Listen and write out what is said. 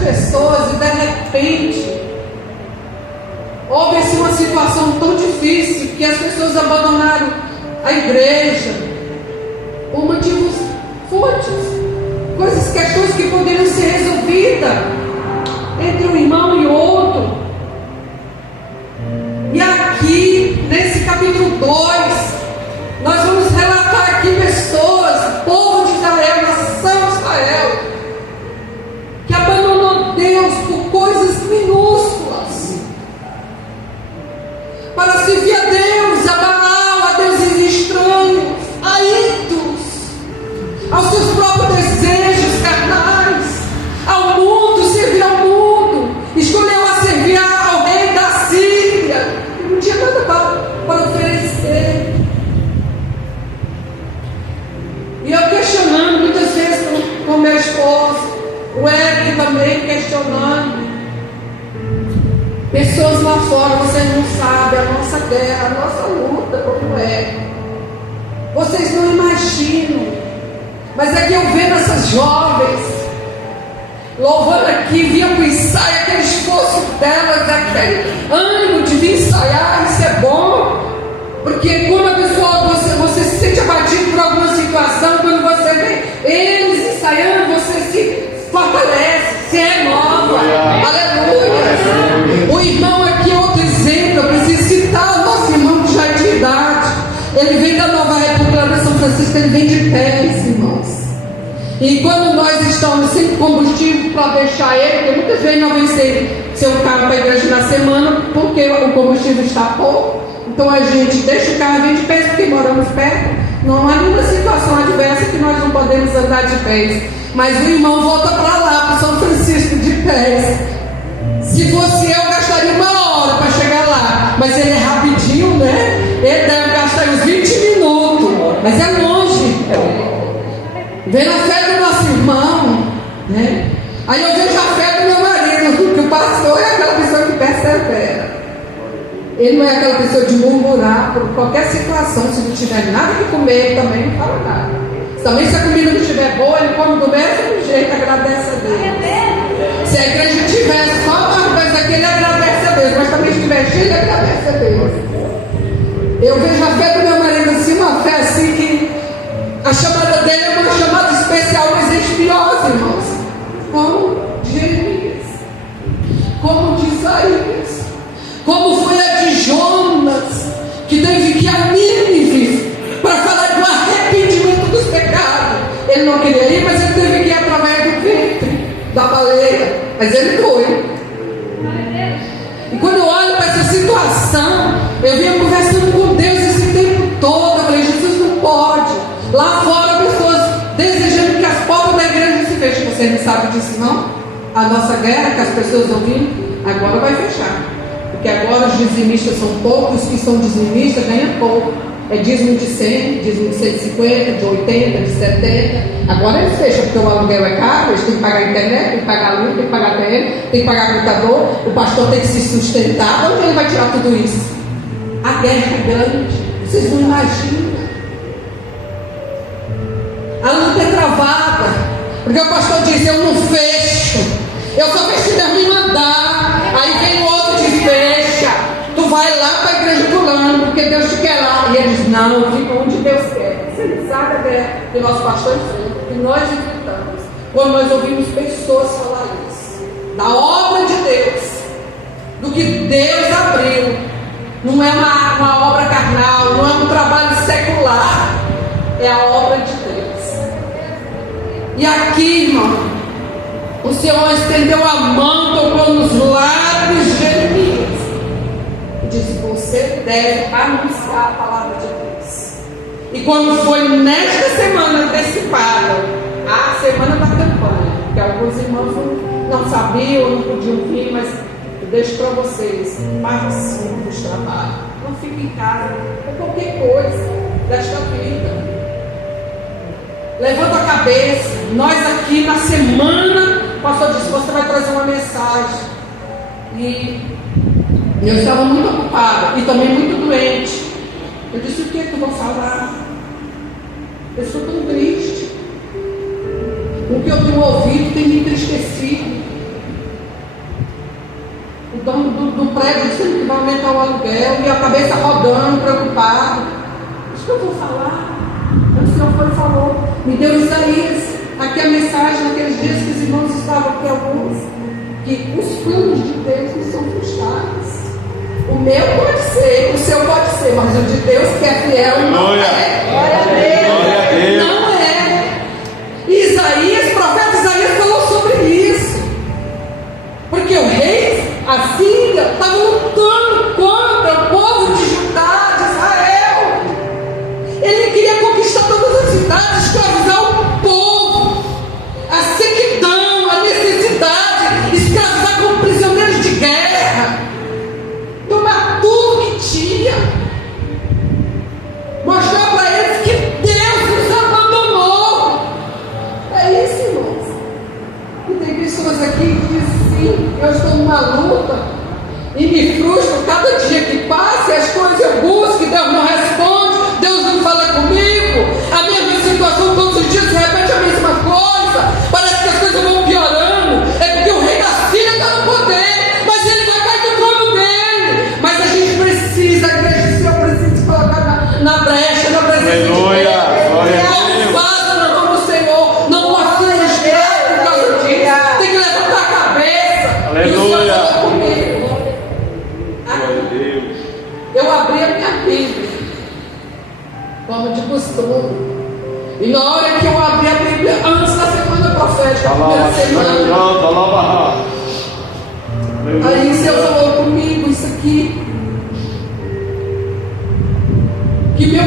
pessoas e de repente houve-se uma situação tão difícil que as pessoas abandonaram a igreja por motivos fúteis, questões que poderiam ser resolvidas entre um irmão e outro. E aqui, nesse capítulo 2, nós vamos relatar aqui pessoas, povo de Israel, nação de Israel, que abandonou Deus por coisas minúsculas, para servir a Deus, a Baal, a deuses estranhos, a ídolos, aos seus próprios desejos carnais, ao mundo, servir ao mundo. Escolheu a servir ao rei da Síria, que não tinha nada para oferecer. E eu questionando muitas vezes com meu esposo, o Eric também questionando. Pessoas lá fora, vocês não sabem a nossa guerra, a nossa luta, como é. Vocês não imaginam. Mas aqui eu vendo essas jovens louvando aqui, vinham para o ensaio, aquele esforço delas, aquele ânimo de vir ensaiar. Isso é bom, porque quando a pessoa, você se sente abatido por alguma situação, quando você vê eles ensaiando, você se fortalece, se renova. Aleluia. O irmão aqui é outro exemplo. Eu preciso citar o nosso irmão que já é de idade. Ele vem da Nova República de São Francisco, ele vem de pés, irmãos. E quando nós estamos sem combustível para deixar ele, porque muitas vezes nós vamos seu carro para a igreja na semana, porque o combustível está pouco. Então a gente deixa o carro e vem de pés, porque moramos perto. Não há nenhuma situação adversa que nós não podemos andar de pés. Mas o irmão volta para lá, para São Francisco, de pés. Se fosse eu, gastaria 1 hora para chegar lá. Mas ele é rapidinho, né? Ele deve gastar uns 20 minutos. Mas é longe. Vendo a fé do nosso irmão, né? Aí eu vejo a fé do meu marido, que o pastor é aquela pessoa que persevera. Ele não é aquela pessoa de murmurar por qualquer situação. Se não tiver nada que comer, ele também não fala nada. Também se a comida não estiver boa, ele come do mesmo jeito, agradece a Deus. Se a igreja tiver só uma coisa aqui, ele agradece a Deus. Mas também se estiver cheio, ele agradece a Deus. Eu vejo a fé do meu marido assim, uma fé assim que a chamada dele é uma chamada especial, mas espinhosa, irmãos. Como de Jeremias, como de Isaías, como foi a de Jonas, que teve que ir a Nínive para falar do arrependimento dos pecados. Ele não queria ir, mas ele teve que ir através do ventre da baleia. Mas ele foi. E quando eu olho para essa situação, eu vinha conversando com Deus esse tempo todo. Eu falei, Jesus, não pode. Lá fora, pessoas desejando que as portas da igreja se fechem. Você não sabe disso, não? A nossa guerra, que as pessoas ouviram, agora vai fechar. Porque agora os dizimistas são poucos, os que são dizimistas ganham pouco. É dízimo de 100, dízimo de 150, de 80, de 70. Agora eles fecham, porque o aluguel é caro, eles têm que pagar a internet, tem que pagar a luz, tem que pagar a TN, tem que pagar o computador, o pastor tem que se sustentar. De onde ele vai tirar tudo isso? A guerra é grande, vocês não imaginam. A luta é travada, porque o pastor diz, eu não fecho, eu só fecho Deus me mandar. Aí vem o outro e diz, fecha, tu vai lá para a igreja do lado, porque Deus te quer lá. E ele diz, não, eu fico onde Deus quer. Você não sabe a guerra que o nosso pastor enfrenta, que nós enfrentamos, quando nós ouvimos pessoas falar isso, da obra de Deus, do que Deus abriu. Não é uma obra carnal, não é um trabalho secular, é a obra de Deus. E aqui, irmão, o Senhor estendeu a mão, tocou nos lábios de Jeremias e disse, você deve anunciar a palavra de Deus. E quando foi nesta semana antecipada, a semana da campanha, que alguns irmãos não sabiam, não podiam vir, mas eu deixo para vocês, participem dos trabalhos, não fiquem em casa, ou qualquer coisa desta vida. Levanta a cabeça. Nós aqui na semana, o pastor disse, você vai trazer uma mensagem. E eu estava muito ocupada e também muito doente. Eu disse, o que é que eu vou falar? Eu estou tão triste. O que eu tenho ouvido tem me entristecido. do prédio dizendo que vai aumentar o aluguel, e a cabeça rodando, preocupado. Acho que eu vou falar. O Senhor foi e falou. Me deu Isaías, aqui a mensagem naqueles dias que os irmãos estavam aqui, alguns, que os planos de Deus não são frustrados. O meu pode ser, o seu pode ser, mas o de Deus que é fiel não é. Glória a Deus. Não é. Isaías, o profeta Isaías falou sobre isso. Porque o rei, a Síria, estava lutando contra o povo de Judá, de Israel. Ele queria conquistar todas as cidades, escravizar o povo, a sequidão, a necessidade, escravizar como prisioneiros de guerra, tomar tudo que tinha, mostrar para eles que Deus nos abandonou. É isso, irmãos. E tem pessoas aqui que dizem: sim, eu estou numa luta e me frustro cada dia que passa, e as coisas eu busco, Deus não responde, Deus não fala comigo, a mesma situação todos os dias se repete a mesma coisa, parece que as coisas vão piorando. É porque o rei da Síria está no poder, mas ele vai cair do trono dele. Mas a gente precisa, a igreja do Senhor precisa se colocar na brecha, na presença de Deus. Não faça na mão do Senhor, não possa ser frustrado por causa disso. Tem que levantar a cabeça. E o Senhor falou comigo. Eu abri a minha Bíblia, como de costume, e na hora que eu abri a Bíblia, antes da semana profética, a primeira semana, aí o Senhor falou comigo isso aqui, que meu